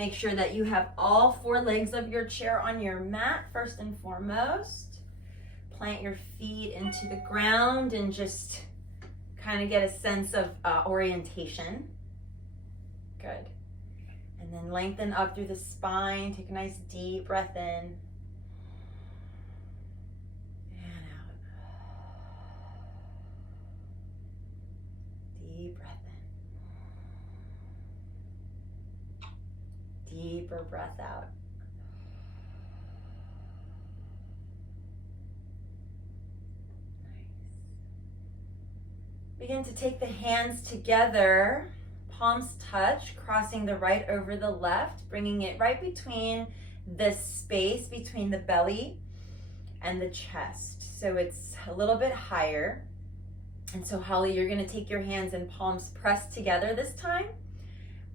Make sure that you have all 4 legs of your chair on your mat first and foremost. Plant your feet into the ground and just kind of get a sense of orientation. Good. And then lengthen up through the spine. Take a nice deep breath in. And out. Deep breath in. Deeper breath out. Nice. Begin to take the hands together. Palms touch, crossing the right over the left, bringing it right between the space between the belly and the chest. So it's a little bit higher. And so Holly, you're gonna take your hands and palms pressed together this time,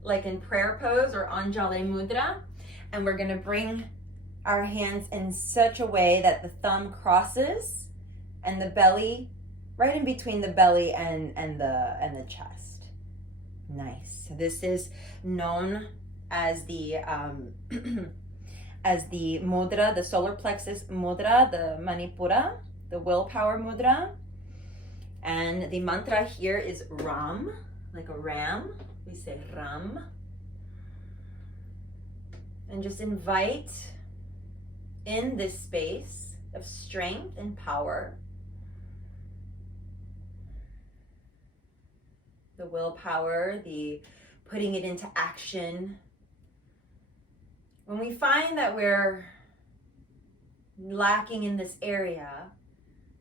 like in prayer pose or Anjali Mudra. And we're gonna bring our hands in such a way that the thumb crosses and the belly, right in between the belly and the chest. Nice. So this is known as the as the mudra, the solar plexus mudra, the Manipura, the willpower mudra. And the mantra here is Ram, like a ram. We say Ram. And just invite in this space of strength and power. The willpower, the putting it into action. When we find that we're lacking in this area,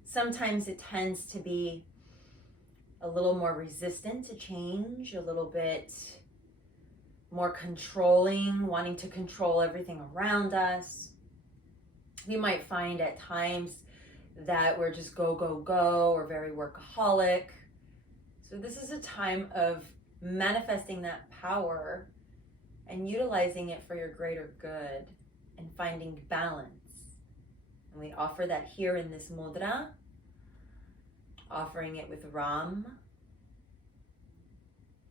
sometimes it tends to be a little more resistant to change, a little bit more controlling, wanting to control everything around us. We might find at times that we're just go, go, go, or very workaholic. So this is a time of manifesting that power and utilizing it for your greater good and finding balance. And we offer that here in this mudra, offering it with Ram,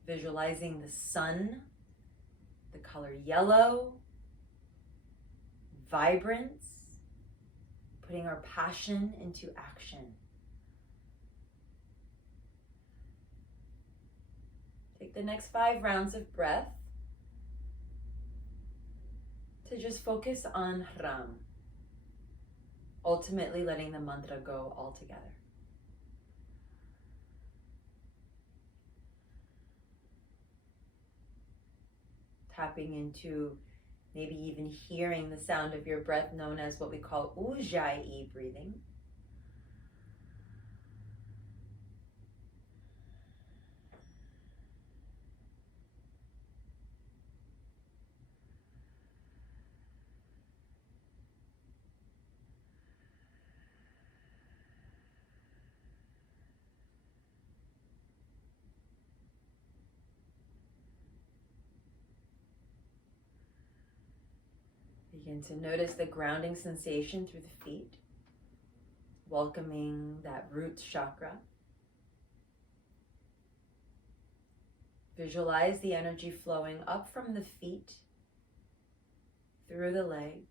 visualizing the sun, the color yellow, vibrance, putting our passion into action. Take the next 5 rounds of breath to just focus on Ram, ultimately letting the mantra go altogether. Tapping into maybe even hearing the sound of your breath, known as what we call Ujjayi breathing. Begin to notice the grounding sensation through the feet, welcoming that root chakra. Visualize the energy flowing up from the feet, through the legs,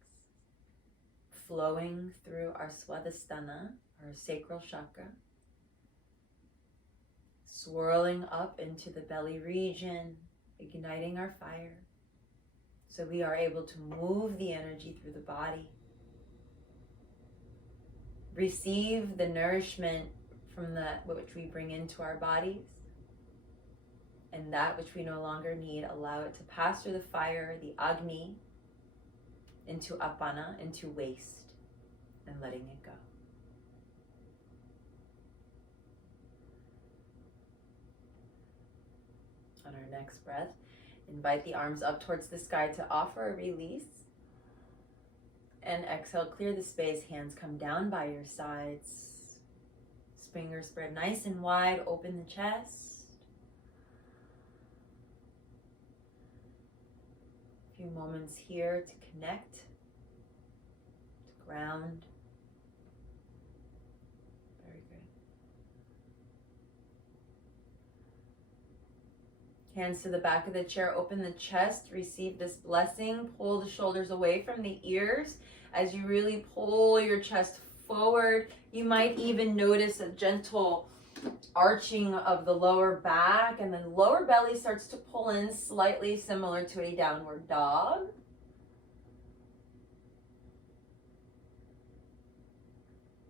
flowing through our swadhisthana, our sacral chakra, swirling up into the belly region, igniting our fire. So we are able to move the energy through the body. Receive the nourishment from that which we bring into our bodies. And that which we no longer need, allow it to pass through the fire, the Agni, into Apana, into waste, and letting it go. On our next breath, invite the arms up towards the sky to offer a release. And exhale, clear the space, hands come down by your sides. Fingers spread nice and wide, open the chest. A few moments here to connect, to ground. Very good. Hands to the back of the chair, open the chest, receive this blessing. Pull the shoulders away from the ears as you really pull your chest forward. You might even notice a gentle arching of the lower back, and then lower belly starts to pull in slightly, similar to a downward dog.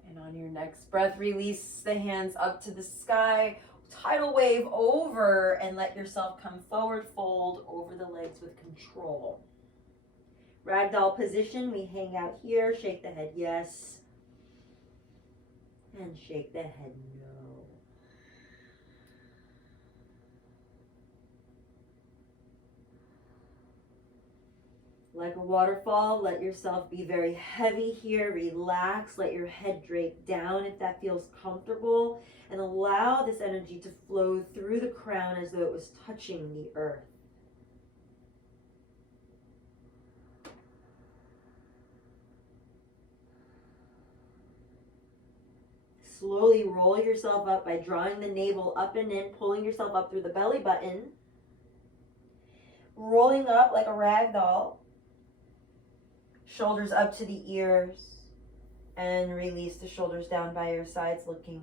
And on your next breath, release the hands up to the sky. Tidal wave over and let yourself come forward, fold over the legs with control. Ragdoll position, we hang out here, shake the head yes, and shake the head no. Like a waterfall, let yourself be very heavy here, relax, let your head drape down if that feels comfortable, and allow this energy to flow through the crown as though it was touching the earth. Slowly roll yourself up by drawing the navel up and in, pulling yourself up through the belly button, rolling up like a rag doll. Shoulders up to the ears, and release the shoulders down by your sides, looking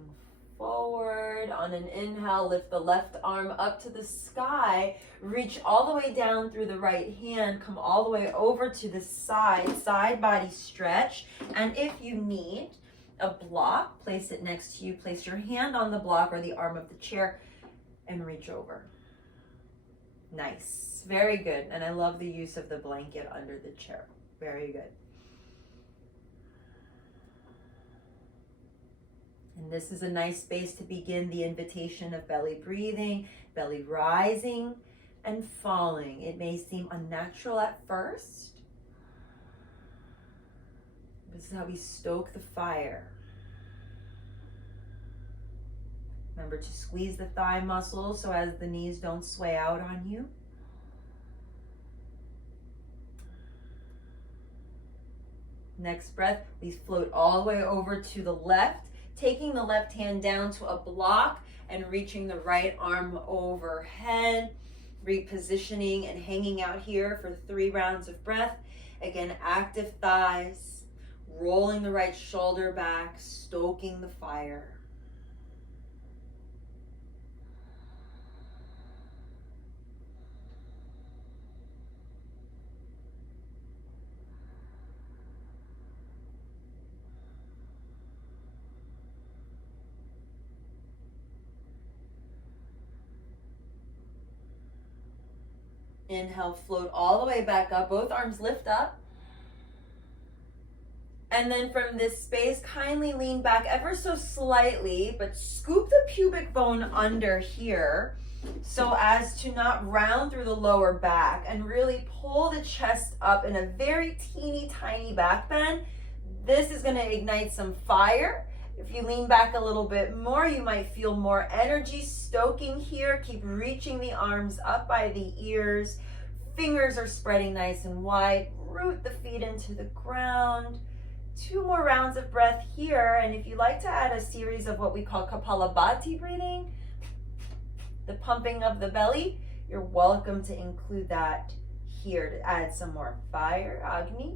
forward. On an inhale, lift the left arm up to the sky, reach all the way down through the right hand, come all the way over to the side body stretch. And if you need a block, place it next to you, place your hand on the block or the arm of the chair and reach over. Nice, very good. And I love the use of the blanket under the chair. Very good. And this is a nice space to begin the invitation of belly breathing, belly rising and falling. It may seem unnatural at first. This is how we stoke the fire. Remember to squeeze the thigh muscles so as the knees don't sway out on you. Next breath, we float all the way over to the left, taking the left hand down to a block and reaching the right arm overhead, repositioning and hanging out here for 3 rounds of breath. Again, active thighs, rolling the right shoulder back, stoking the fire. Inhale, float all the way back up. Both arms lift up. And then from this space, kindly lean back ever so slightly, but scoop the pubic bone under here so as to not round through the lower back, and really pull the chest up in a very teeny tiny back bend. This is going to ignite some fire. If you lean back a little bit more, you might feel more energy stoking here. Keep reaching the arms up by the ears. Fingers are spreading nice and wide. Root the feet into the ground. 2 more rounds of breath here. And if you like to add a series of what we call Kapalabhati breathing, the pumping of the belly, you're welcome to include that here to add some more fire, Agni.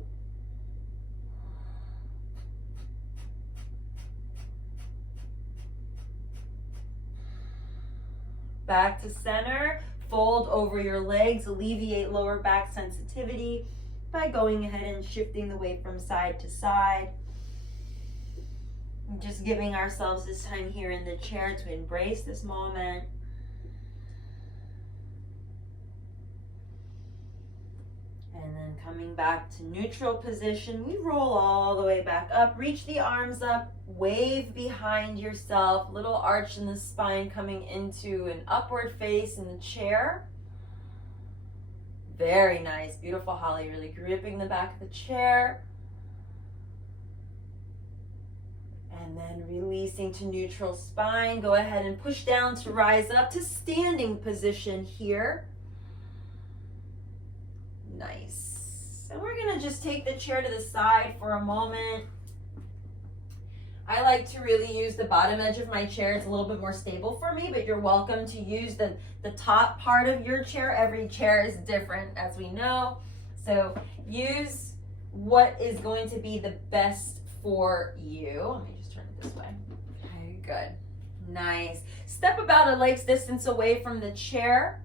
Back to center, fold over your legs, alleviate lower back sensitivity by going ahead and shifting the weight from side to side. And just giving ourselves this time here in the chair to embrace this moment. And then coming back to neutral position, we roll all the way back up, reach the arms up, wave behind yourself, little arch in the spine coming into an upward face in the chair. Very nice, beautiful, Holly, really gripping the back of the chair. And then releasing to neutral spine. Go ahead and push down to rise up to standing position here. Nice. And we're gonna just take the chair to the side for a moment. I like to really use the bottom edge of my chair. It's a little bit more stable for me, but you're welcome to use the top part of your chair. Every chair is different, as we know. So use what is going to be the best for you. Let me just turn it this way. Okay, good. Nice. Step about a leg's distance away from the chair.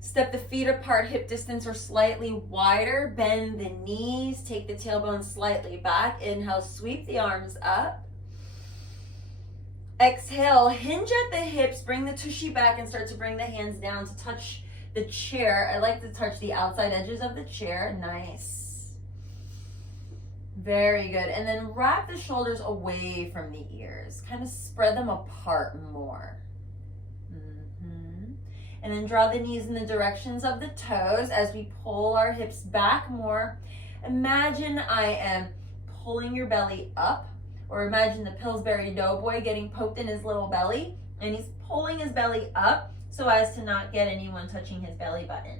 Step the feet apart, hip distance or slightly wider. Bend the knees. Take the tailbone slightly back. Inhale, sweep the arms up. Exhale, hinge at the hips, bring the tushy back and start to bring the hands down to touch the chair. I like to touch the outside edges of the chair. Nice. Very good. And then wrap the shoulders away from the ears. Kind of spread them apart more. And then draw the knees in the directions of the toes as we pull our hips back more. Imagine I am pulling your belly up. Or imagine the Pillsbury Doughboy getting poked in his little belly, and he's pulling his belly up so as to not get anyone touching his belly button.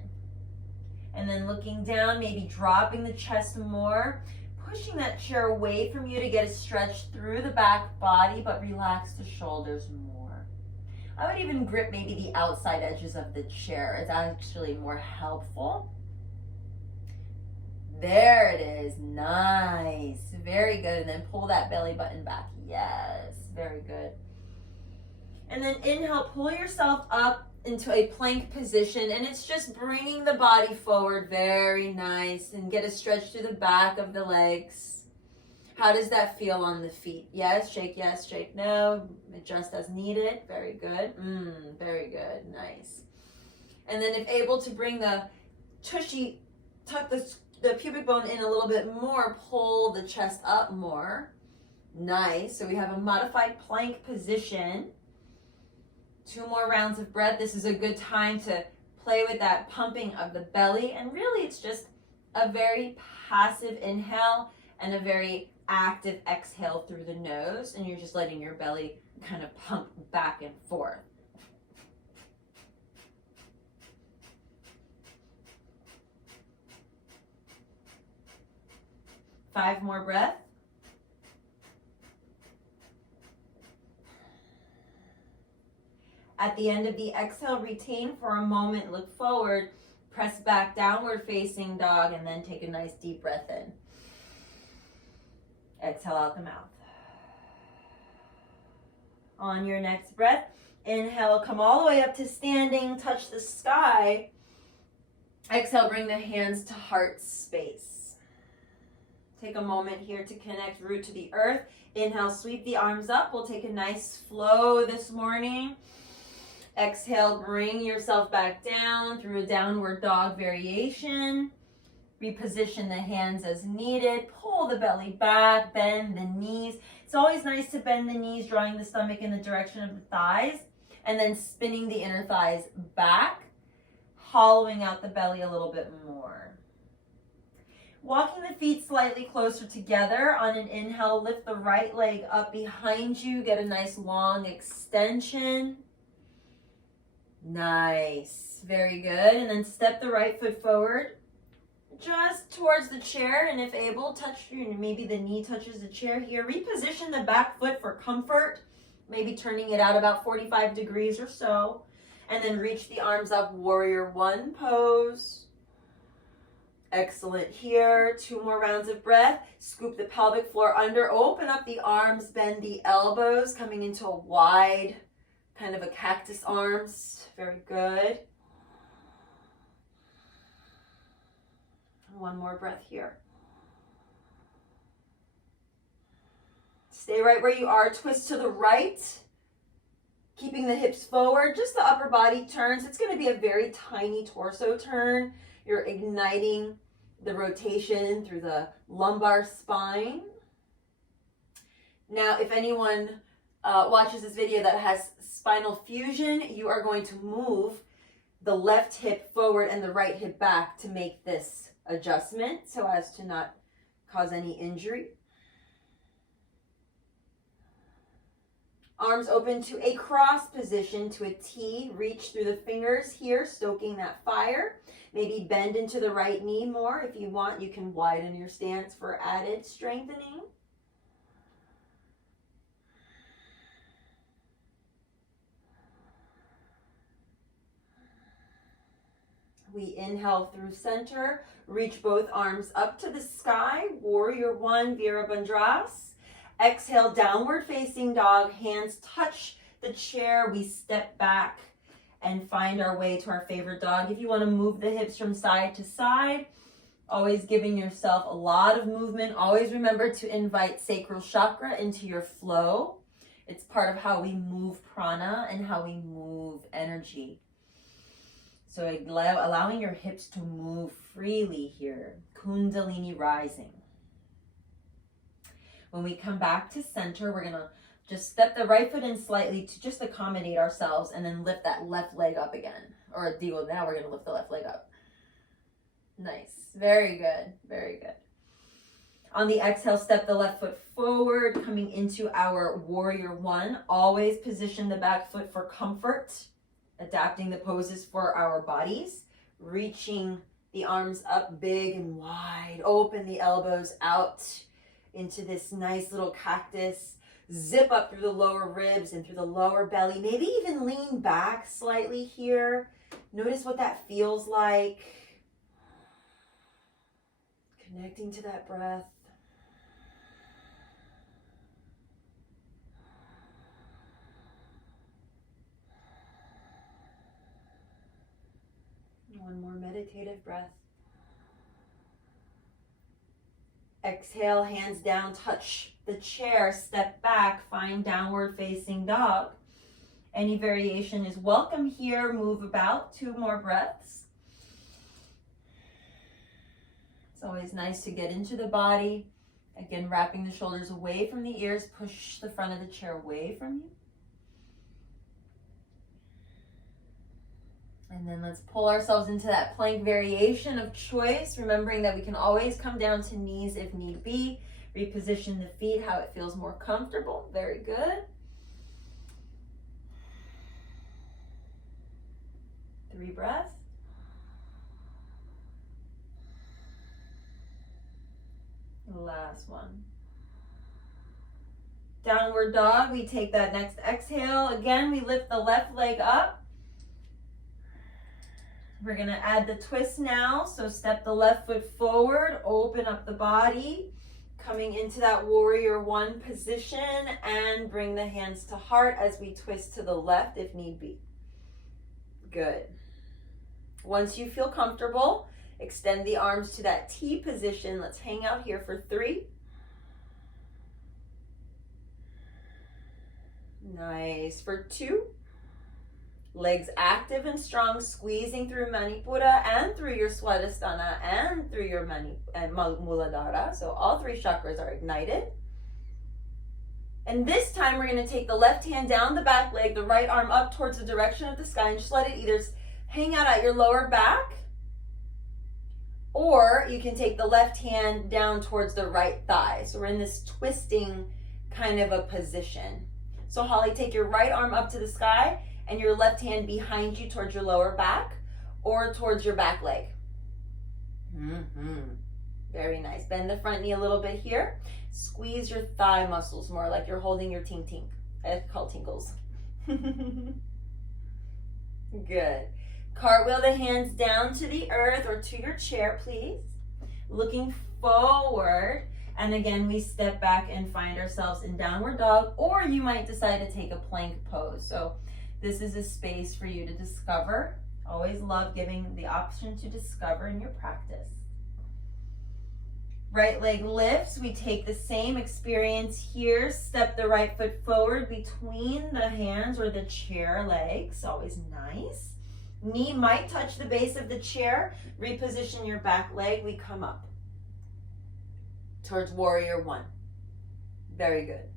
And then looking down, maybe dropping the chest more, pushing that chair away from you to get a stretch through the back body, but relax the shoulders more. I would even grip maybe the outside edges of the chair. It's actually more helpful. There it is. Nice. Very good. And then pull that belly button back. Yes. Very good. And then inhale, pull yourself up into a plank position. And it's just bringing the body forward. Very nice. And get a stretch through the back of the legs. How does that feel on the feet? Yes, shake, no. Adjust as needed. Very good. Very good. Nice. And then if able to bring the tushy, tuck the pubic bone in a little bit more, pull the chest up more. Nice. So we have a modified plank position. 2 more rounds of breath. This is a good time to play with that pumping of the belly. And really it's just a very passive inhale and a very active exhale through the nose. And you're just letting your belly kind of pump back and forth. Five more breaths. At the end of the exhale, retain for a moment, look forward, press back, downward facing dog, and then take a nice deep breath in. Exhale out the mouth. On your next breath, inhale, come all the way up to standing, touch the sky. Exhale, bring the hands to heart space. Take a moment here to connect root to the earth. Inhale, sweep the arms up. We'll take a nice flow this morning. Exhale, bring yourself back down through a downward dog variation. Reposition the hands as needed. Pull the belly back, bend the knees. It's always nice to bend the knees, drawing the stomach in the direction of the thighs, and then spinning the inner thighs back, hollowing out the belly a little bit more. Walking the feet slightly closer together. On an inhale, lift the right leg up behind you. Get a nice long extension. Nice. Very good. And then step the right foot forward just towards the chair. And if able, touch, maybe the knee touches the chair here. Reposition the back foot for comfort. Maybe turning it out about 45 degrees or so. And then reach the arms up, warrior 1 pose. Excellent here. 2 more rounds of breath. Scoop the pelvic floor under. Open up the arms. Bend the elbows. Coming into a wide, kind of a cactus arms. Very good. 1 more breath here. Stay right where you are. Twist to the right. Keeping the hips forward. Just the upper body turns. It's going to be a very tiny torso turn. You're igniting the rotation through the lumbar spine. Now, if anyone watches this video that has spinal fusion, you are going to move the left hip forward and the right hip back to make this adjustment so as to not cause any injury. Arms open to a cross position, to a T. Reach through the fingers here, stoking that fire. Maybe bend into the right knee more. If you want, you can widen your stance for added strengthening. We inhale through center, reach both arms up to the sky, warrior one, Virabhadras. Exhale, downward facing dog, hands touch the chair. We step back and find our way to our favorite dog. If you want to move the hips from side to side, always giving yourself a lot of movement. Always remember to invite sacral chakra into your flow. It's part of how we move prana and how we move energy. So allowing your hips to move freely here. Kundalini rising. When we come back to center, we're going to just step the right foot in slightly to just accommodate ourselves and then lift that left leg up again. Or now we're going to lift the left leg up. Nice. Very good. Very good. On the exhale, step the left foot forward, coming into our warrior one. Always position the back foot for comfort, adapting the poses for our bodies, reaching the arms up big and wide, open the elbows out into this nice little cactus. Zip up through the lower ribs and through the lower belly. Maybe even lean back slightly here. Notice what that feels like. Connecting to that breath. One more meditative breath. Exhale, hands down, touch the chair, step back, find downward facing dog. Any variation is welcome here. Move about, 2 more breaths. It's always nice to get into the body. Again, wrapping the shoulders away from the ears, push the front of the chair away from you. And then let's pull ourselves into that plank variation of choice, remembering that we can always come down to knees if need be. Reposition the feet how it feels more comfortable. Very good. 3 breaths. Last one. Downward dog. We take that next exhale. Again, we lift the left leg up. We're going to add the twist now. So step the left foot forward, open up the body, coming into that warrior one position, and bring the hands to heart as we twist to the left if need be. Good. Once you feel comfortable, extend the arms to that T position. Let's hang out here for 3. Nice. For 2. Legs active and strong, squeezing through Manipura and through your Swadhisthana and through your Muladhara. So all 3 chakras are ignited. And this time we're going to take the left hand down the back leg, the right arm up towards the direction of the sky, and just let it either hang out at your lower back, or you can take the left hand down towards the right thigh. So we're in this twisting kind of a position. So Holly, take your right arm up to the sky and your left hand behind you towards your lower back or towards your back leg. Very nice. Bend the front knee a little bit here. Squeeze your thigh muscles more like you're holding your tink tink. I call tinkles. Good. Cartwheel the hands down to the earth or to your chair, please. Looking forward. And again, we step back and find ourselves in downward dog, or you might decide to take a plank pose. So this is a space for you to discover. Always love giving the option to discover in your practice. Right leg lifts. We take the same experience here. Step the right foot forward between the hands or the chair legs. Always nice. Knee might touch the base of the chair. Reposition your back leg. We come up towards warrior one. Very good.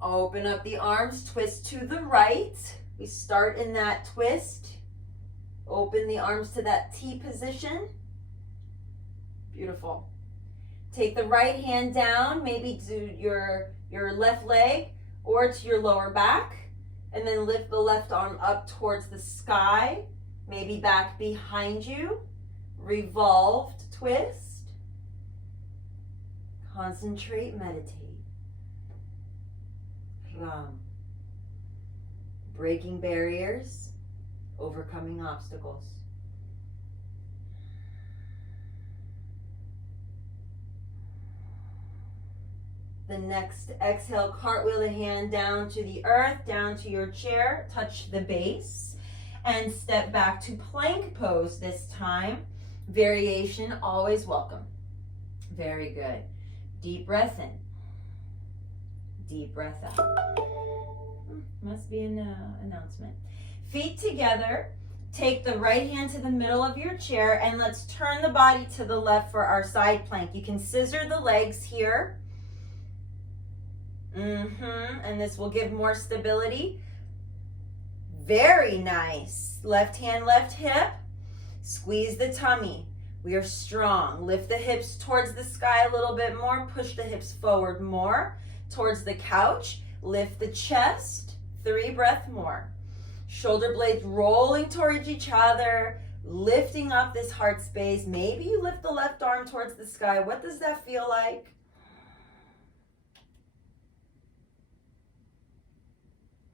Open up the arms, twist to the right. We start in that twist. Open the arms to that T position. Beautiful. Take the right hand down, maybe to your left leg or to your lower back. And then lift the left arm up towards the sky, maybe back behind you. Revolved twist. Concentrate, meditate. Breaking barriers, overcoming obstacles. The next exhale, cartwheel the hand down to the earth, down to your chair, touch the base, and step back to plank pose this time. Variation, always welcome. Very good. Deep breath in. Deep breath out. Must be an announcement. Feet together. Take the right hand to the middle of your chair, and let's turn the body to the left for our side plank. You can scissor the legs here. And this will give more stability. Very nice. Left hand, left hip. Squeeze the tummy. We are strong. Lift the hips towards the sky a little bit more. Push the hips forward more towards the couch. Lift the chest. 3 breaths more. Shoulder blades rolling towards each other. Lifting up this heart space. Maybe you lift the left arm towards the sky. What does that feel like?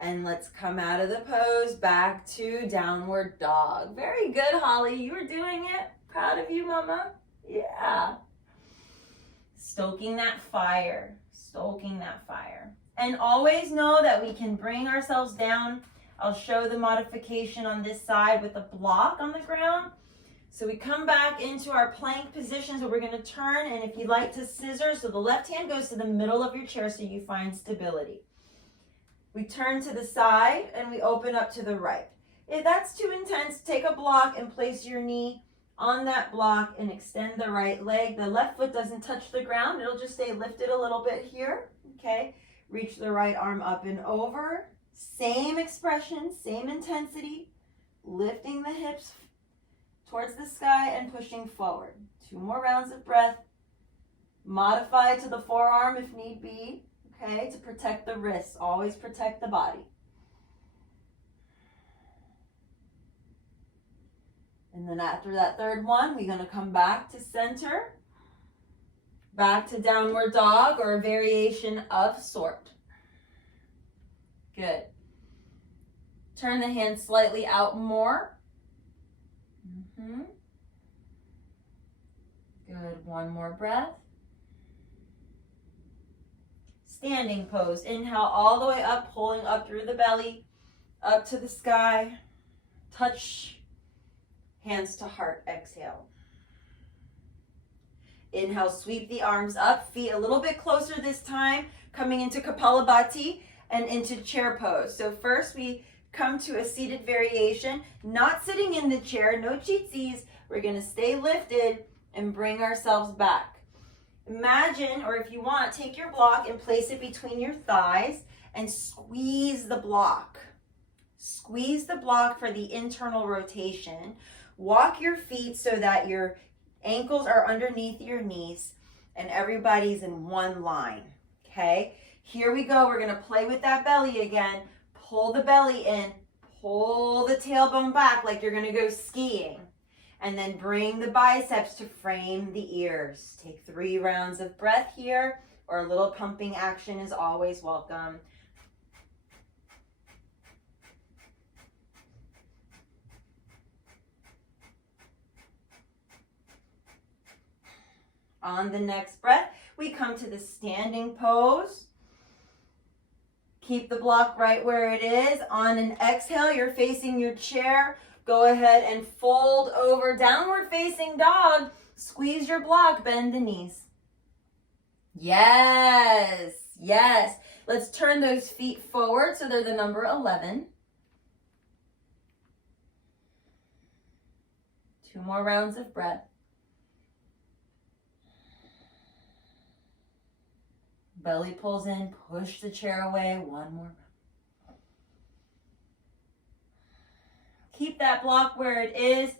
And let's come out of the pose, back to downward dog. Very good, Holly. You were doing it. Proud of you, mama. Yeah. Stoking that fire. Stoking that fire. And always know that we can bring ourselves down. I'll show the modification on this side with a block on the ground. So we come back into our plank position. So we're going to turn, and if you'd like to scissor, so the left hand goes to the middle of your chair so you find stability. We turn to the side and we open up to the right. If that's too intense, take a block and place your knee on that block and extend the right leg. The left foot doesn't touch the ground. It'll just stay lifted a little bit here. Okay. Reach the right arm up and over. Same expression, same intensity. Lifting the hips towards the sky and pushing forward. 2 more rounds of breath. Modify to the forearm if need be. Okay, to protect the wrists. Always protect the body. And then after that third one, we're going to come back to center. Back to downward dog or a variation of sort. Good. Turn the hand slightly out more. Good. 1 more breath. Standing pose. Inhale all the way up, pulling up through the belly, up to the sky. Touch hands to heart. Exhale. Inhale, sweep the arms up, feet a little bit closer this time, coming into Kapalabhati and into chair pose. So first we come to a seated variation, not sitting in the chair, no cheatsies. We're going to stay lifted and bring ourselves back. Imagine, or if you want, take your block and place it between your thighs and squeeze the block. Squeeze the block for the internal rotation. Walk your feet so that your ankles are underneath your knees and everybody's in one line. Okay, here we go. We're going to play with that belly again. Pull the belly in, pull the tailbone back like you're going to go skiing. And then bring the biceps to frame the ears. Take 3 rounds of breath here, or a little pumping action is always welcome. On the next breath, we come to the standing pose. Keep the block right where it is. On an exhale, you're facing your chair. Go ahead and fold over, downward facing dog. Squeeze your block, bend the knees. Yes, yes. Let's turn those feet forward so they're the number 11. 2 more rounds of breath. Belly pulls in, push the chair away. 1 more round. Keep that block where it is.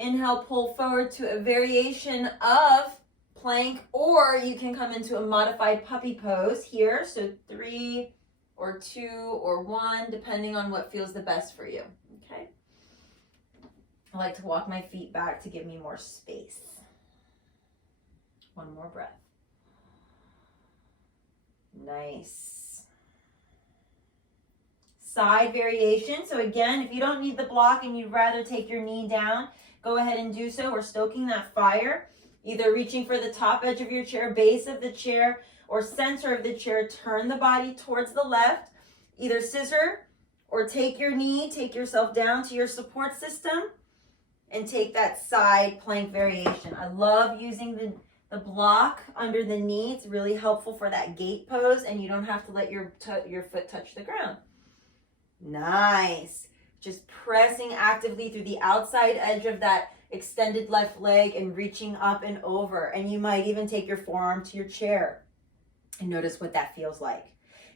Inhale, pull forward to a variation of plank, or you can come into a modified puppy pose here. So 3 or 2 or 1, depending on what feels the best for you. Okay. I like to walk my feet back to give me more space. 1 more breath. Nice. side variation. So again, if you don't need the block and you'd rather take your knee down, go ahead and do so. We're stoking that fire, either reaching for the top edge of your chair, base of the chair, or center of the chair. Turn the body towards the left, either scissor or take your knee, take yourself down to your support system, and take that side plank variation. I love using the block under the knee. It's really helpful for that gate pose, and you don't have to let your foot touch the ground. Nice. Just pressing actively through the outside edge of that extended left leg and reaching up and over. And you might even take your forearm to your chair and notice what that feels like.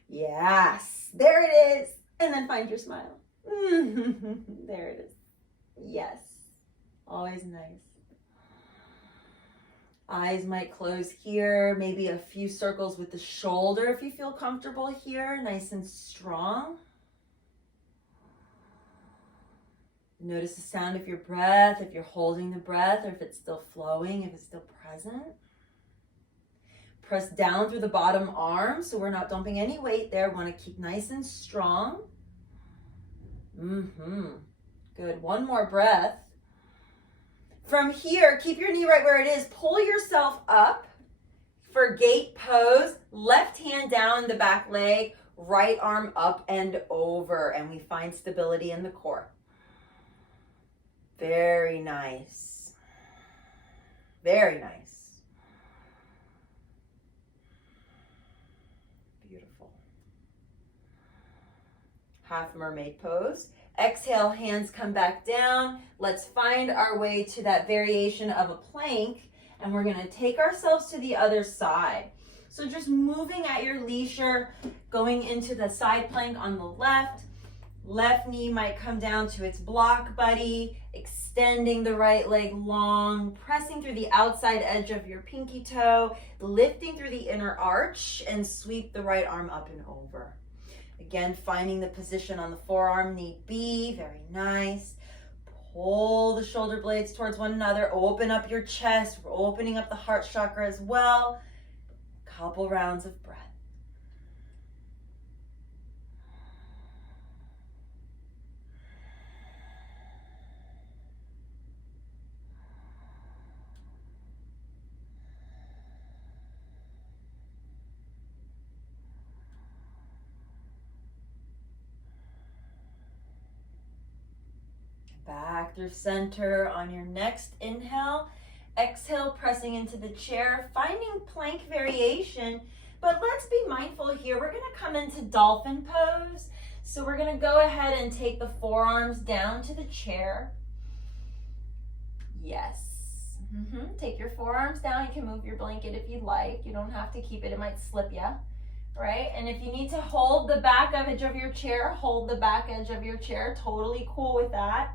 Yes, there it is. And then find your smile. There it is. Yes, always nice. Eyes might close here, maybe a few circles with the shoulder if you feel comfortable here, nice and strong. Notice the sound of your breath, if you're holding the breath or if it's still flowing, if it's still present. Press down through the bottom arm so we're not dumping any weight there. Want to keep nice and strong. Good. One more breath. From here, keep your knee right where it is. Pull yourself up for gate pose. Left hand down the back leg, right arm up and over. And we find stability in the core. Very nice. Very nice. Beautiful. Half mermaid pose. Exhale, hands come back down. Let's find our way to that variation of a plank, and we're gonna take ourselves to the other side. So just moving at your leisure, going into the side plank on the left. Left knee might come down to its block buddy, extending the right leg long, pressing through the outside edge of your pinky toe, lifting through the inner arch, and sweep the right arm up and over. Again, finding the position on the forearm, need be, very nice. Pull the shoulder blades towards one another, open up your chest. We're opening up the heart chakra as well. Couple rounds of breath. Back through center on your next inhale. Exhale, pressing into the chair, finding plank variation. But let's be mindful here. We're going to come into dolphin pose. So we're going to go ahead and take the forearms down to the chair. Yes. Take your forearms down. You can move your blanket if you'd like. You don't have to keep it. It might slip you. Right? And if you need to hold the back edge of your chair, hold the back edge of your chair. Totally cool with that.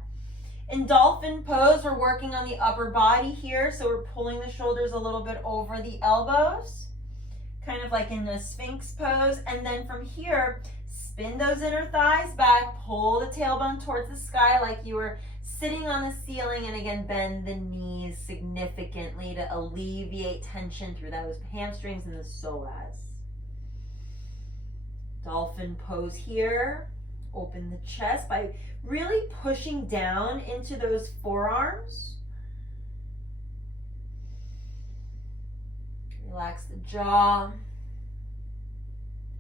In dolphin pose, we're working on the upper body here. So we're pulling the shoulders a little bit over the elbows, kind of like in the Sphinx pose. And then from here, spin those inner thighs back, pull the tailbone towards the sky like you were sitting on the ceiling. And again, bend the knees significantly to alleviate tension through those hamstrings and the psoas. Dolphin pose here. Open the chest by really pushing down into those forearms. Relax the jaw.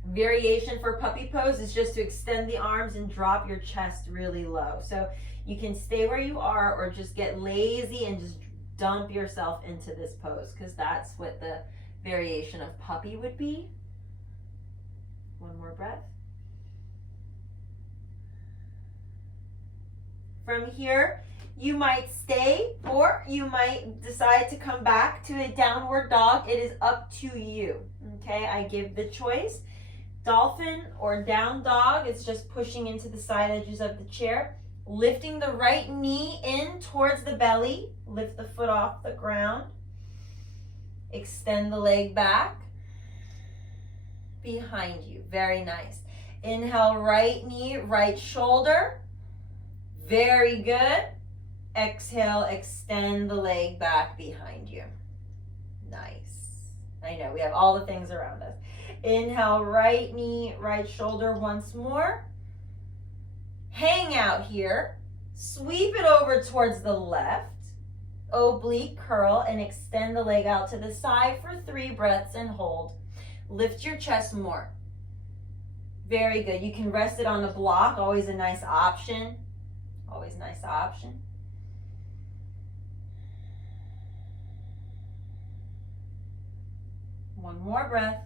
Variation for puppy pose is just to extend the arms and drop your chest really low. So you can stay where you are or just get lazy and just dump yourself into this pose, because that's what the variation of puppy would be. One more breath. From here, you might stay or you might decide to come back to a downward dog. It is up to you. Okay, I give the choice. Dolphin or down dog, it's just pushing into the side edges of the chair. Lifting the right knee in towards the belly. Lift the foot off the ground. Extend the leg back. Behind you. Very nice. Inhale, right knee, right shoulder. Very good. Exhale, extend the leg back behind you. Nice. I know, we have all the things around us. Inhale, right knee, right shoulder once more. Hang out here. Sweep it over towards the left. Oblique curl and extend the leg out to the side for 3 breaths and hold. Lift your chest more. Very good. You can rest it on a block. Always a nice option. Always nice option. One more breath.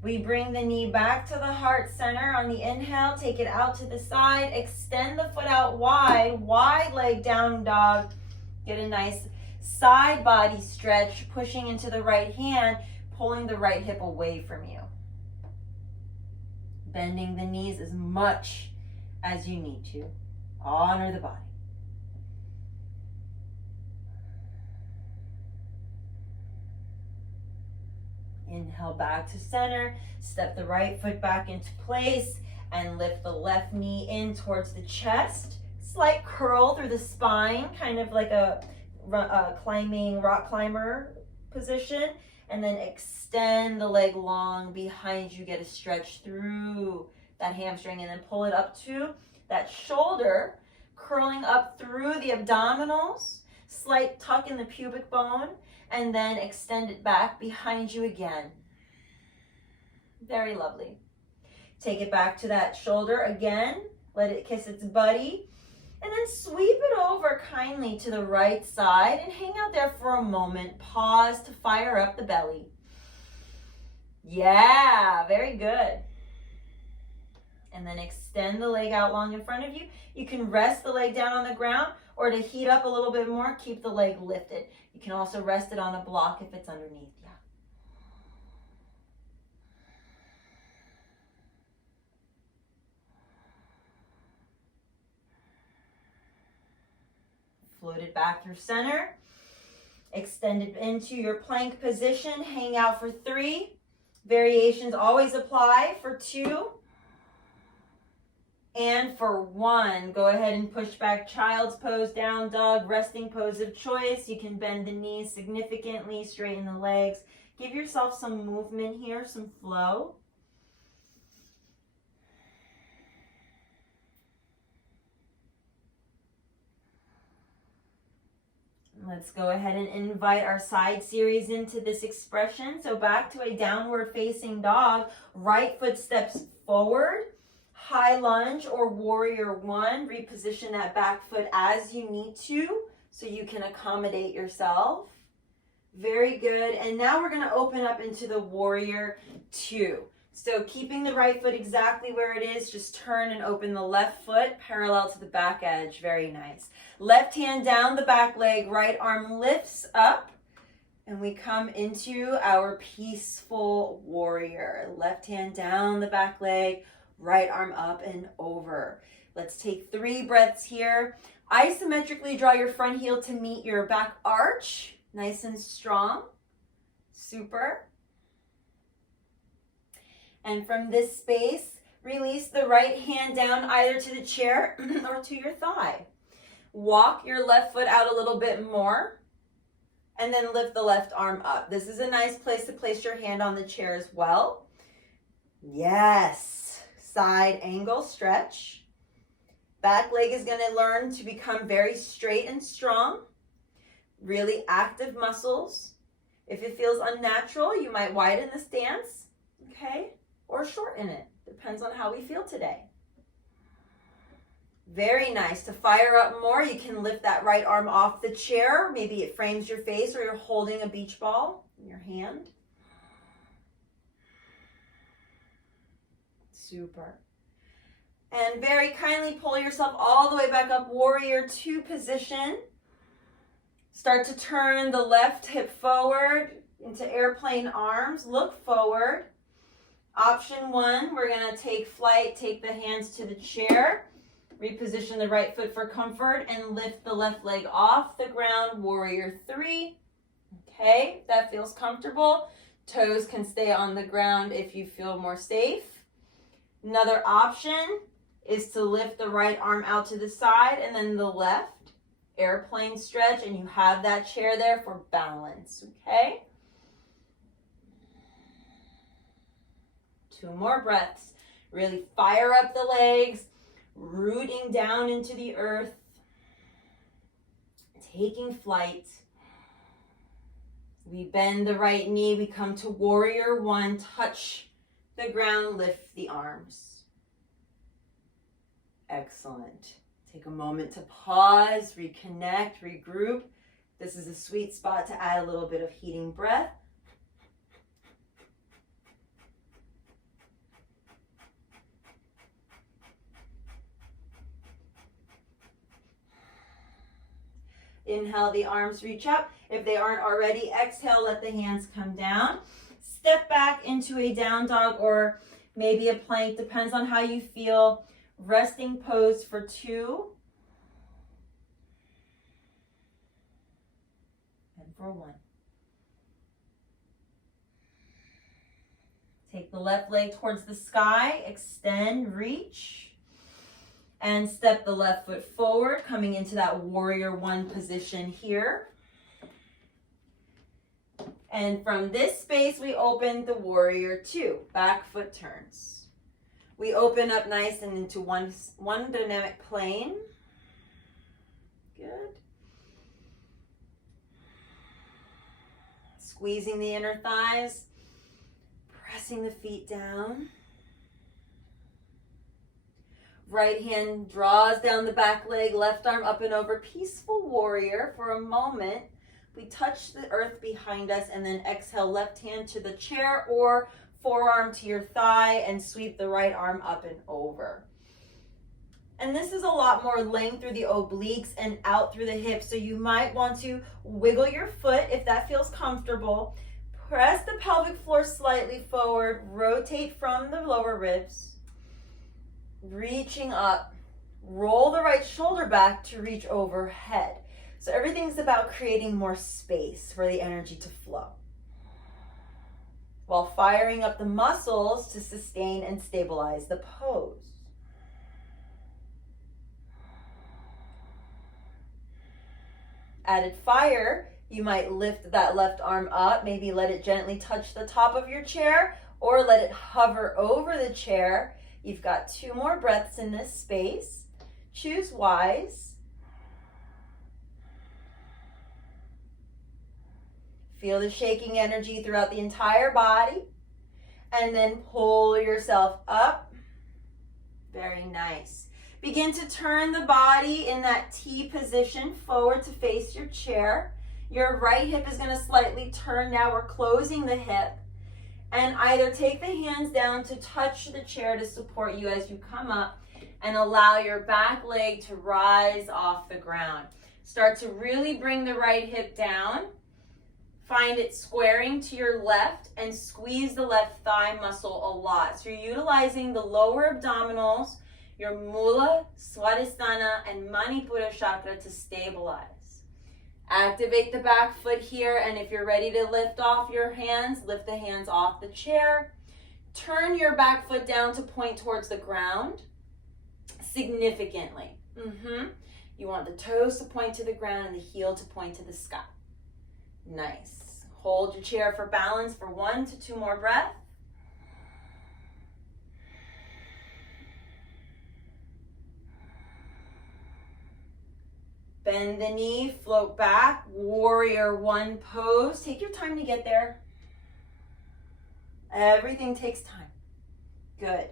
We bring the knee back to the heart center on the inhale. Take it out to the side. Extend the foot out wide. Wide leg down dog. Get a nice side body stretch. Pushing into the right hand. Pulling the right hip away from you. Bending the knees as much as you need to. Honor the body. Inhale back to center, step the right foot back into place and lift the left knee in towards the chest. Slight curl through the spine, kind of like a climbing rock climber position. And then extend the leg long behind you, get a stretch through that hamstring and then pull it up to that shoulder, curling up through the abdominals, slight tuck in the pubic bone, and then extend it back behind you again. Very lovely. Take it back to that shoulder again. Let it kiss its buddy. And then sweep it over kindly to the right side and hang out there for a moment. Pause to fire up the belly. Yeah, very good. And then extend the leg out long in front of you. You can rest the leg down on the ground, or to heat up a little bit more, keep the leg lifted. You can also rest it on a block if it's underneath. Yeah. Float it back through center. Extend it into your plank position. Hang out for 3. Variations always apply for 2. And for 1, go ahead and push back child's pose, down dog, resting pose of choice. You can bend the knees significantly, straighten the legs. Give yourself some movement here, some flow. Let's go ahead and invite our side series into this expression. So back to a downward facing dog. Right foot steps forward. High lunge or warrior 1. Reposition that back foot as you need to so you can accommodate yourself. Very good. And now we're going to open up into the warrior 2. So keeping the right foot exactly where it is, just turn and open the left foot parallel to the back edge. Very nice. Left hand down the back leg, right arm lifts up, and we come into our peaceful warrior. Left hand down the back leg, right arm up and over. Let's take 3 breaths here. Isometrically draw your front heel to meet your back arch. Nice and strong. Super. And from this space, release the right hand down either to the chair or to your thigh. Walk your left foot out a little bit more and then lift the left arm up. This is a nice place to place your hand on the chair as well. Yes. Side angle stretch. Back leg is going to learn to become very straight and strong. Really active muscles. If it feels unnatural, you might widen the stance, okay? Or shorten it. Depends on how we feel today. Very nice. To fire up more, you can lift that right arm off the chair. Maybe it frames your face or you're holding a beach ball in your hand. Super. And very kindly pull yourself all the way back up, warrior 2 position. Start to turn the left hip forward into airplane arms. Look forward. Option 1, we're going to take flight, take the hands to the chair. Reposition the right foot for comfort and lift the left leg off the ground, warrior 3. Okay, that feels comfortable. Toes can stay on the ground if you feel more safe. Another option is to lift the right arm out to the side and then the left. Airplane stretch, and you have that chair there for balance, okay? 2 more breaths. Really fire up the legs, rooting down into the earth, taking flight. We bend the right knee, we come to warrior one, touch the ground, lift the arms. Excellent. Take a moment to pause, reconnect, regroup. This is a sweet spot to add a little bit of heating breath. Inhale, the arms reach up. If they aren't already, exhale, let the hands come down. Step back into a down dog or maybe a plank, depends on how you feel. Resting pose for 2. And for 1. Take the left leg towards the sky, extend, reach. And step the left foot forward, coming into that warrior one position here. And from this space, we open the warrior 2, back foot turns. We open up nice and into one dynamic plane. Good. Squeezing the inner thighs, pressing the feet down. Right hand draws down the back leg, left arm up and over, peaceful warrior. For a moment, we touch the earth behind us and then exhale, left hand to the chair or forearm to your thigh and sweep the right arm up and over. And this is a lot more length through the obliques and out through the hips. So you might want to wiggle your foot if that feels comfortable. Press the pelvic floor slightly forward, rotate from the lower ribs. Reaching up, roll the right shoulder back to reach overhead. So everything's about creating more space for the energy to flow, while firing up the muscles to sustain and stabilize the pose. Added fire, you might lift that left arm up, maybe let it gently touch the top of your chair or let it hover over the chair. You've got 2 more breaths in this space. Choose wise. Feel the shaking energy throughout the entire body. And then pull yourself up. Very nice. Begin to turn the body in that T position forward to face your chair. Your right hip is going to slightly turn now. We're closing the hip. And either take the hands down to touch the chair to support you as you come up and allow your back leg to rise off the ground. Start to really bring the right hip down. Find it squaring to your left and squeeze the left thigh muscle a lot. So you're utilizing the lower abdominals, your Mula, Swadhisthana, and Manipura chakra to stabilize. Activate the back foot here, and if you're ready to lift off your hands, lift the hands off the chair. Turn your back foot down to point towards the ground significantly. You want the toes to point to the ground and the heel to point to the sky. Nice. Hold your chair for balance for 1 to 2 more breaths. Bend the knee, float back, warrior one pose. Take your time to get there. Everything takes time. Good.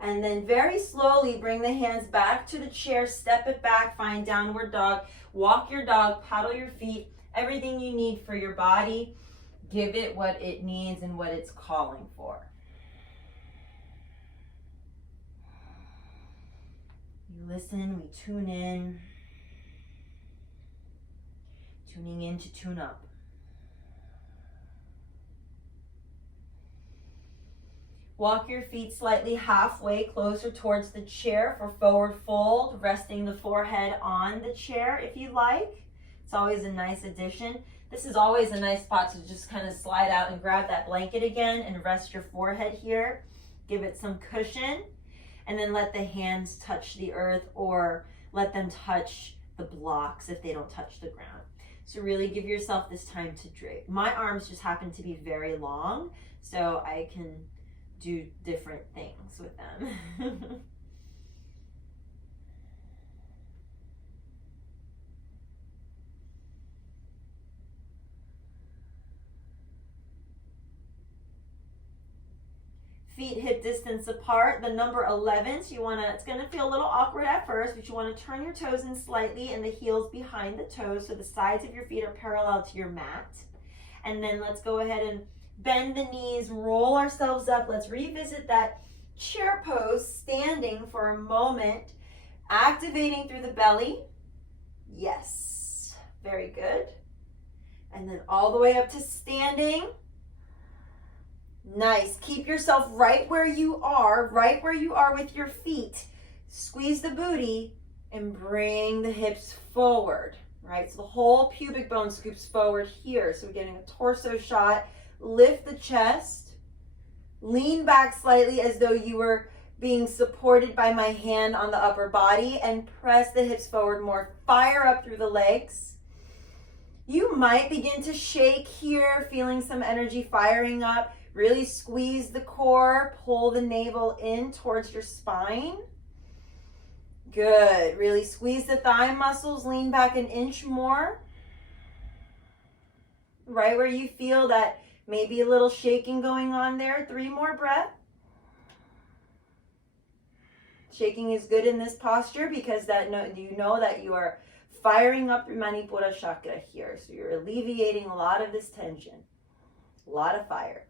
And then very slowly bring the hands back to the chair, step it back, find downward dog. Walk your dog, paddle your feet, everything you need for your body. Give it what it needs and what it's calling for. You listen, we tune in. Tuning in to tune up. Walk your feet slightly halfway closer towards the chair for forward fold, resting the forehead on the chair if you like. It's always a nice addition. This is always a nice spot to just kind of slide out and grab that blanket again and rest your forehead here. Give it some cushion and then let the hands touch the earth or let them touch the blocks if they don't touch the ground. So really give yourself this time to drape. My arms just happen to be very long, so I can do different things with them. Feet hip distance apart, the number 11. So you want to, it's going to feel a little awkward at first, but you want to turn your toes in slightly and the heels behind the toes so the sides of your feet are parallel to your mat. And then let's go ahead and bend the knees, roll ourselves up. Let's revisit that chair pose, standing for a moment, activating through the belly. Yes, very good. And then all the way up to standing. Nice. Keep yourself right where you are with your feet. Squeeze the booty and bring the hips forward, right? So the whole pubic bone scoops forward here. So we're getting a torso shot. Lift the chest. Lean back slightly as though you were being supported by my hand on the upper body, and press the hips forward more. Fire up through the legs. You might begin to shake here, feeling some energy firing up. Really squeeze the core, pull the navel in towards your spine. Good. Really squeeze the thigh muscles, lean back an inch more. Right where you feel that maybe a little shaking going on there. 3 more breaths. Shaking is good in this posture because you know that you are firing up your Manipura chakra here. So you're alleviating a lot of this tension. A lot of fire.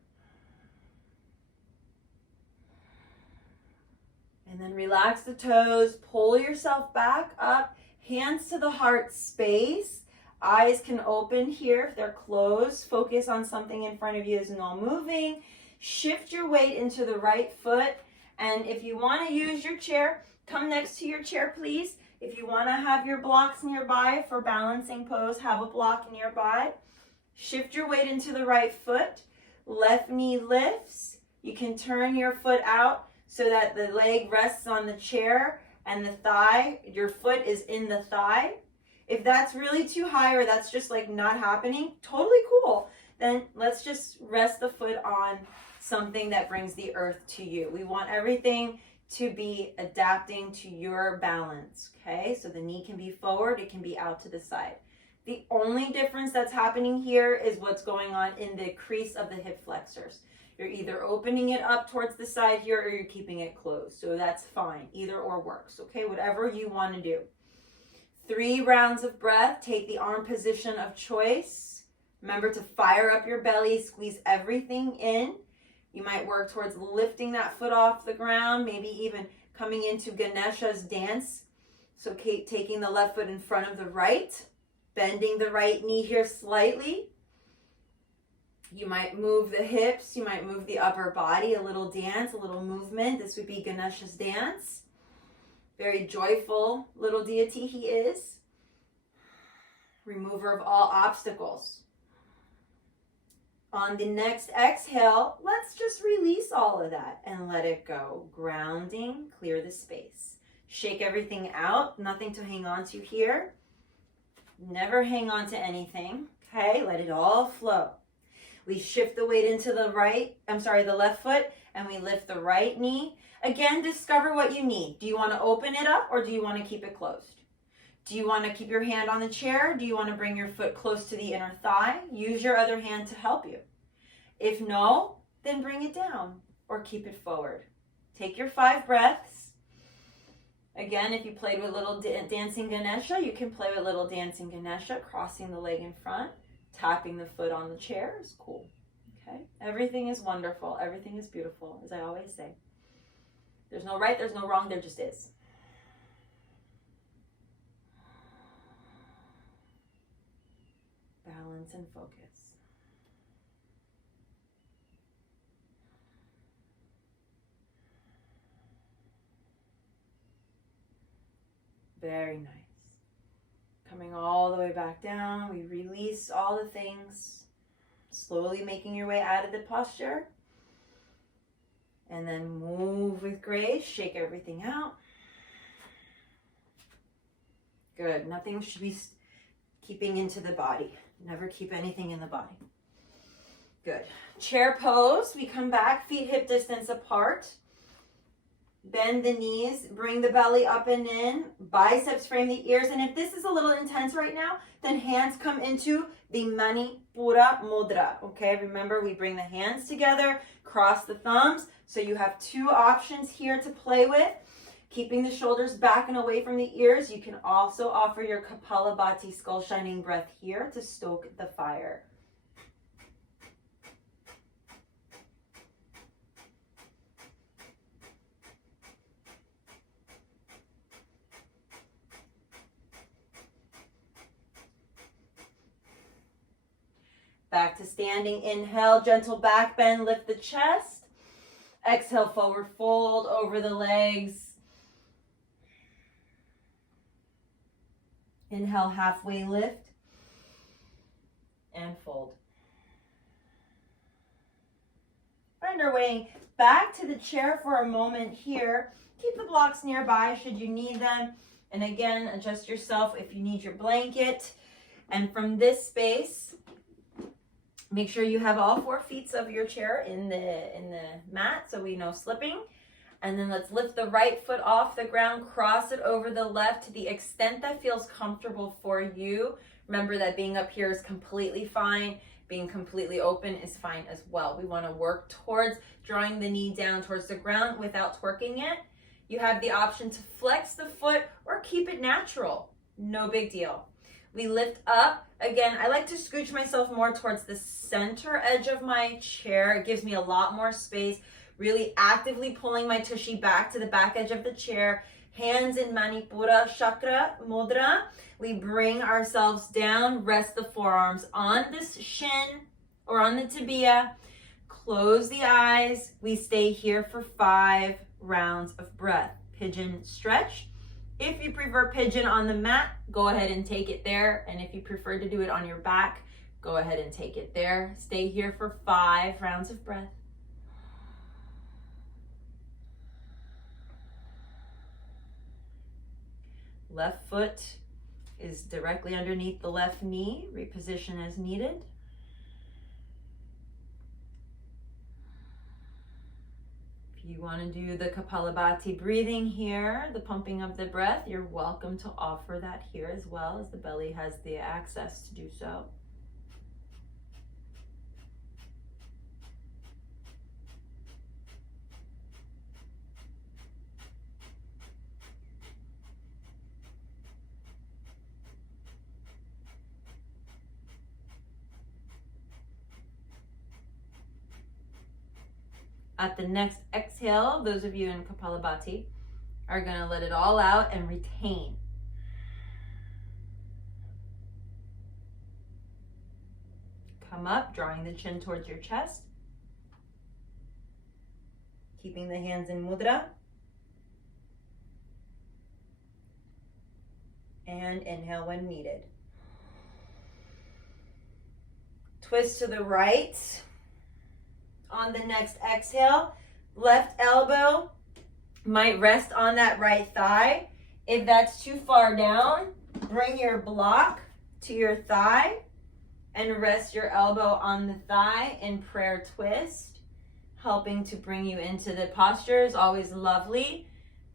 And then relax the toes, pull yourself back up, hands to the heart space. Eyes can open here if they're closed. Focus on something in front of you as no moving. Shift your weight into the right foot. And if you want to use your chair, come next to your chair, please. If you want to have your blocks nearby for balancing pose, have a block nearby. Shift your weight into the right foot. Left knee lifts. You can turn your foot out so that the leg rests on the chair and the thigh, your foot is in the thigh. If that's really too high or that's just like not happening, totally cool. Then let's just rest the foot on something that brings the earth to you. We want everything to be adapting to your balance, okay? So the knee can be forward, it can be out to the side. The only difference that's happening here is what's going on in the crease of the hip flexors. You're either opening it up towards the side here or you're keeping it closed. So that's fine. Either or works, okay? Whatever you want to do. 3 rounds of breath. Take the arm position of choice. Remember to fire up your belly. Squeeze everything in. You might work towards lifting that foot off the ground. Maybe even coming into Ganesha's dance. So taking the left foot in front of the right. Bending the right knee here slightly. You might move the hips, you might move the upper body, a little dance, a little movement. This would be Ganesha's dance. Very joyful little deity he is. Remover of all obstacles. On the next exhale, let's just release all of that and let it go. Grounding, clear the space. Shake everything out, nothing to hang on to here. Never hang on to anything, okay? Let it all flow. We shift the weight into the left foot, and we lift the right knee. Again, discover what you need. Do you want to open it up or do you want to keep it closed? Do you want to keep your hand on the chair? Do you want to bring your foot close to the inner thigh? Use your other hand to help you. If no, then bring it down or keep it forward. Take your 5 breaths. Again, if you played with little dancing Ganesha, you can play with little dancing Ganesha, crossing the leg in front. Tapping the foot on the chair is cool, okay? Everything is wonderful. Everything is beautiful, as I always say. There's no right, there's no wrong, there just is. Balance and focus. Very nice. Coming all the way back down, we release all the things, slowly making your way out of the posture. And then move with grace, shake everything out. Good, nothing should be keeping into the body. Never keep anything in the body. Good. Chair pose. We come back, feet hip distance apart. Bend the knees, bring the belly up and in, biceps frame the ears. And if this is a little intense right now, then hands come into the Manipura Mudra. Okay, remember we bring the hands together, cross the thumbs. So you have two options here to play with. Keeping the shoulders back and away from the ears. You can also offer your Kapalabhati skull shining breath here to stoke the fire. Back to standing. Inhale, gentle back bend, lift the chest. Exhale, forward fold over the legs. Inhale, halfway lift and fold. Find our way back to the chair for a moment here. Keep the blocks nearby should you need them. And again, adjust yourself if you need your blanket. And from this space, make sure you have all 4 feet of your chair in the mat so we know slipping. And then let's lift the right foot off the ground, cross it over the left to the extent that feels comfortable for you. Remember that being up here is completely fine. Being completely open is fine as well. We want to work towards drawing the knee down towards the ground without twerking it. You have the option to flex the foot or keep it natural. No big deal. We lift up. Again, I like to scooch myself more towards the center edge of my chair. It gives me a lot more space. Really actively pulling my tushy back to the back edge of the chair. Hands in Manipura Chakra Mudra. We bring ourselves down. Rest the forearms on this shin or on the tibia. Close the eyes. We stay here for 5 rounds of breath. Pigeon stretch. If you prefer pigeon on the mat, go ahead and take it there. And if you prefer to do it on your back, go ahead and take it there. Stay here for 5 rounds of breath. Left foot is directly underneath the left knee. Reposition as needed. If you want to do the Kapalabhati breathing here, the pumping of the breath, you're welcome to offer that here as well, as the belly has the access to do so. At the next exhale, those of you in Kapalabhati are going to let it all out and retain. Come up, drawing the chin towards your chest. Keeping the hands in mudra. And inhale when needed. Twist to the right. On the next exhale, left elbow might rest on that right thigh. If that's too far down, bring your block to your thigh and rest your elbow on the thigh in prayer twist, helping to bring you into the posture is always lovely.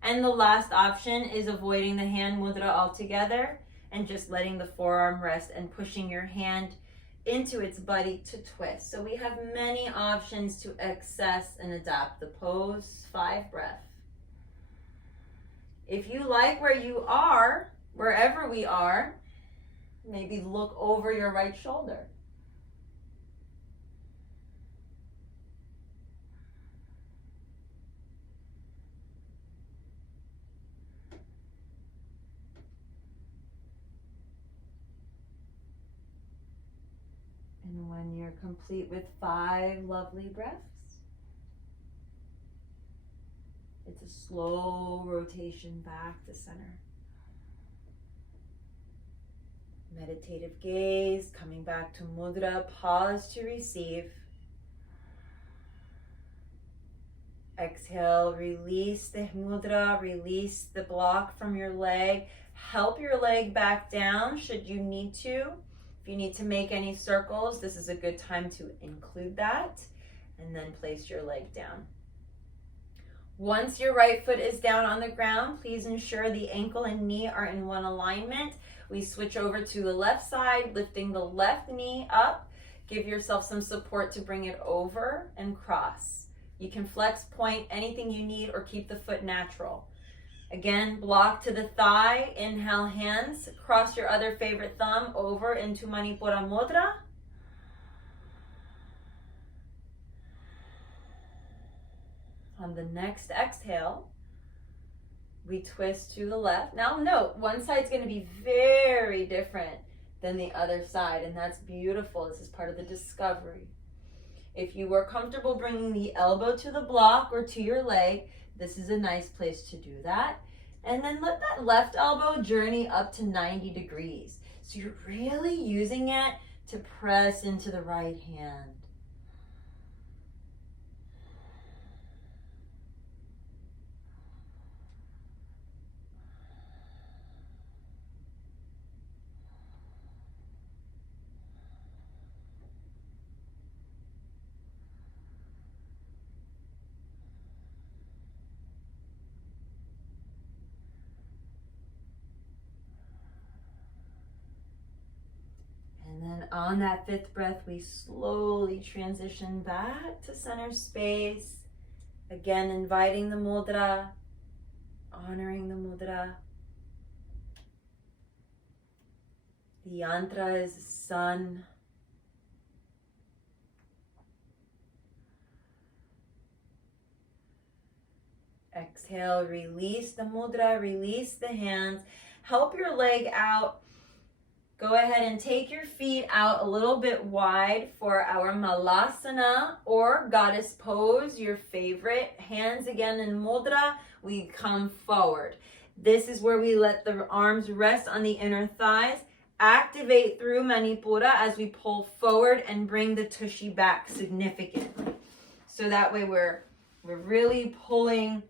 And the last option is avoiding the hand mudra altogether and just letting the forearm rest and pushing your hand into its buddy to twist. So we have many options to access and adapt the pose. 5 breath. If you like where you are, wherever we are, maybe look over your right shoulder. And when you're complete with 5 lovely breaths, it's a slow rotation back to center. Meditative gaze, coming back to mudra, pause to receive. Exhale, release the mudra, release the block from your leg. Help your leg back down should you need to. If you need to make any circles, this is a good time to include that. And then place your leg down. Once your right foot is down on the ground, please ensure the ankle and knee are in one alignment. We switch over to the left side, lifting the left knee up. Give yourself some support to bring it over and cross. You can flex, point, anything you need, or keep the foot natural. Again, block to the thigh. Inhale, hands. Cross your other favorite thumb over into Manipura Mudra. On the next exhale, we twist to the left. Now note, one side's going to be very different than the other side, and that's beautiful. This is part of the discovery. If you are comfortable bringing the elbow to the block or to your leg, this is a nice place to do that. And then let that left elbow journey up to 90 degrees. So you're really using it to press into the right hand. And then on that fifth breath, we slowly transition back to center space. Again, inviting the mudra, honoring the mudra. The yantra is the sun. Exhale, release the mudra, release the hands. Help your leg out. Go ahead and take your feet out a little bit wide for our malasana or goddess pose, your favorite. Hands again in mudra, we come forward. This is where we let the arms rest on the inner thighs. Activate through Manipura as we pull forward and bring the tushy back significantly. So that way we're really pulling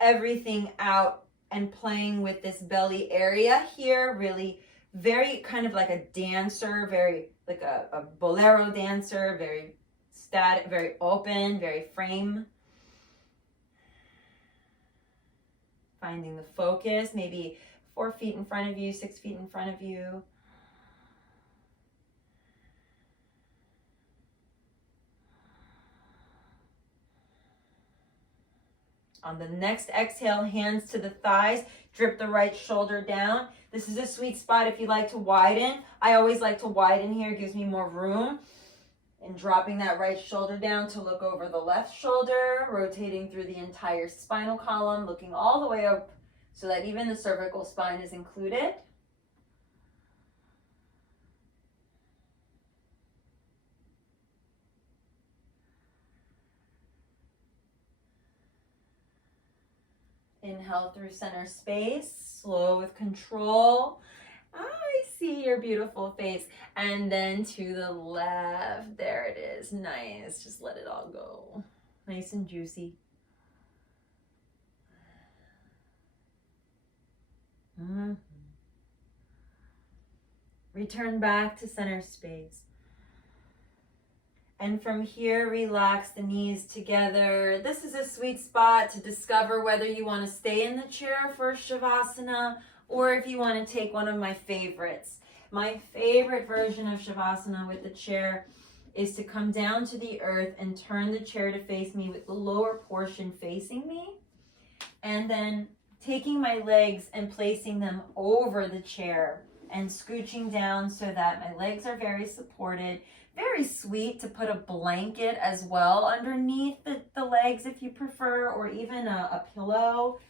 everything out and playing with this belly area here, really very kind of like a dancer, very like a bolero dancer, very static, very open, very frame. Finding the focus, maybe 4 feet in front of you, 6 feet in front of you. On the next exhale, hands to the thighs, drip the right shoulder down. This is a sweet spot if you like to widen. I always like to widen here, it gives me more room. And dropping that right shoulder down to look over the left shoulder, rotating through the entire spinal column, looking all the way up so that even the cervical spine is included. Inhale through center space, slow with control. I see your beautiful face. And then to the left, there it is. Nice, just let it all go. Nice and juicy. Return back to center space. And from here, relax the knees together. This is a sweet spot to discover whether you want to stay in the chair for Shavasana or if you want to take one of my favorites. My favorite version of Shavasana with the chair is to come down to the earth and turn the chair to face me with the lower portion facing me. And then taking my legs and placing them over the chair and scooching down so that my legs are very supported. Very sweet to put a blanket as well underneath the legs if you prefer, or even a pillow.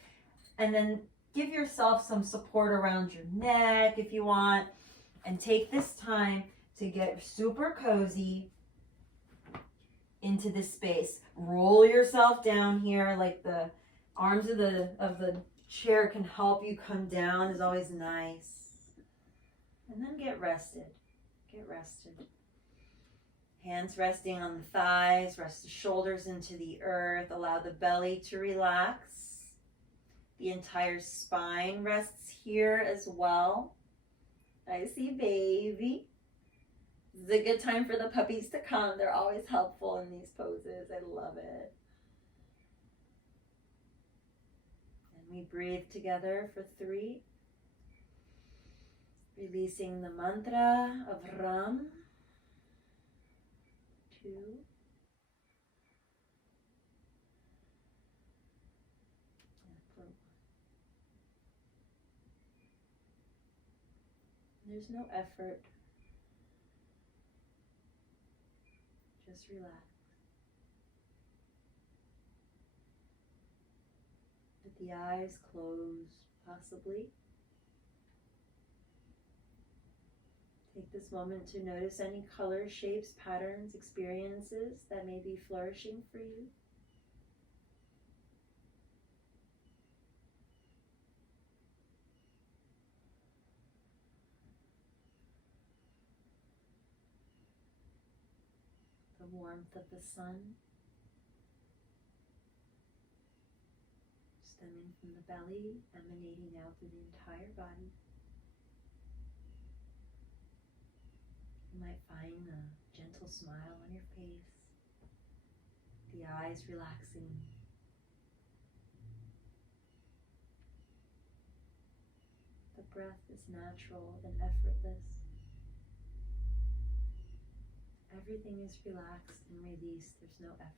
And then give yourself some support around your neck if you want. And take this time to get super cozy into this space. Roll yourself down here, like the arms of the chair can help you come down, is always nice. And then get rested. Get rested. Hands resting on the thighs, rest the shoulders into the earth, allow the belly to relax. The entire spine rests here as well. I see baby. This is a good time for the puppies to come. They're always helpful in these poses. I love it. And we breathe together for 3. Releasing the mantra of Ram. 2. And for 1. There's no effort. Just relax. With the eyes closed, possibly. Take this moment to notice any colors, shapes, patterns, experiences that may be flourishing for you. The warmth of the sun stemming from the belly, emanating out through the entire body. You might find a gentle smile on your face, the eyes relaxing. The breath is natural and effortless. Everything is relaxed and released. There's no effort.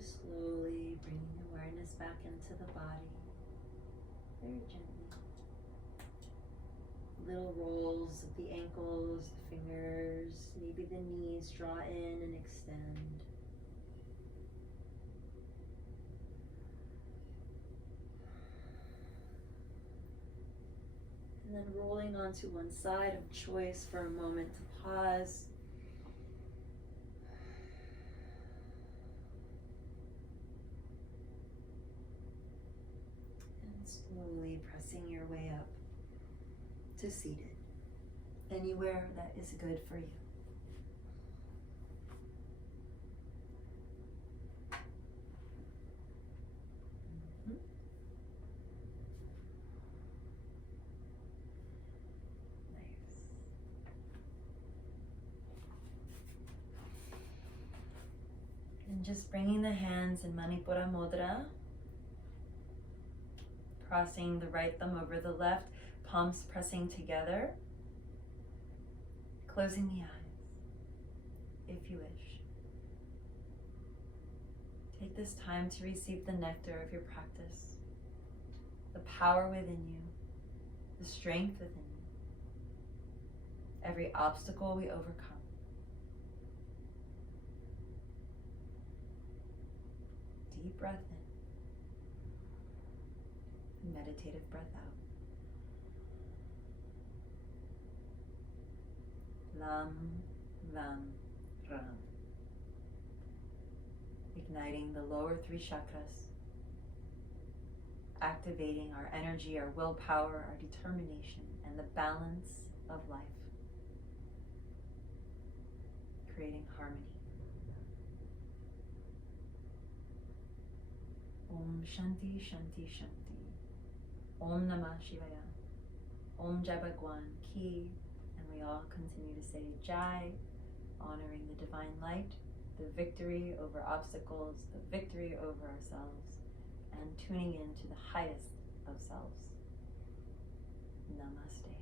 Slowly bringing awareness back into the body, very gently. Little rolls of the ankles, the fingers, maybe the knees, draw in and extend. And then rolling onto one side of choice for a moment to pause. Slowly pressing your way up to seated, anywhere that is good for you. And just bringing the hands in Manipura Mudra, crossing the right thumb over the left, palms pressing together, closing the eyes, if you wish. Take this time to receive the nectar of your practice, the power within you, the strength within you. Every obstacle we overcome. Deep breath in, meditative breath out. Lam, Lam, Ram. Igniting the lower 3 chakras, activating our energy, our willpower, our determination, and the balance of life, creating harmony. Om Shanti Shanti Shanti. Om Namah Shivaya. Om Jai Bhagwan Ki. And we all continue to say Jai, honoring the divine light, the victory over obstacles, the victory over ourselves, and tuning into the highest of selves. Namaste.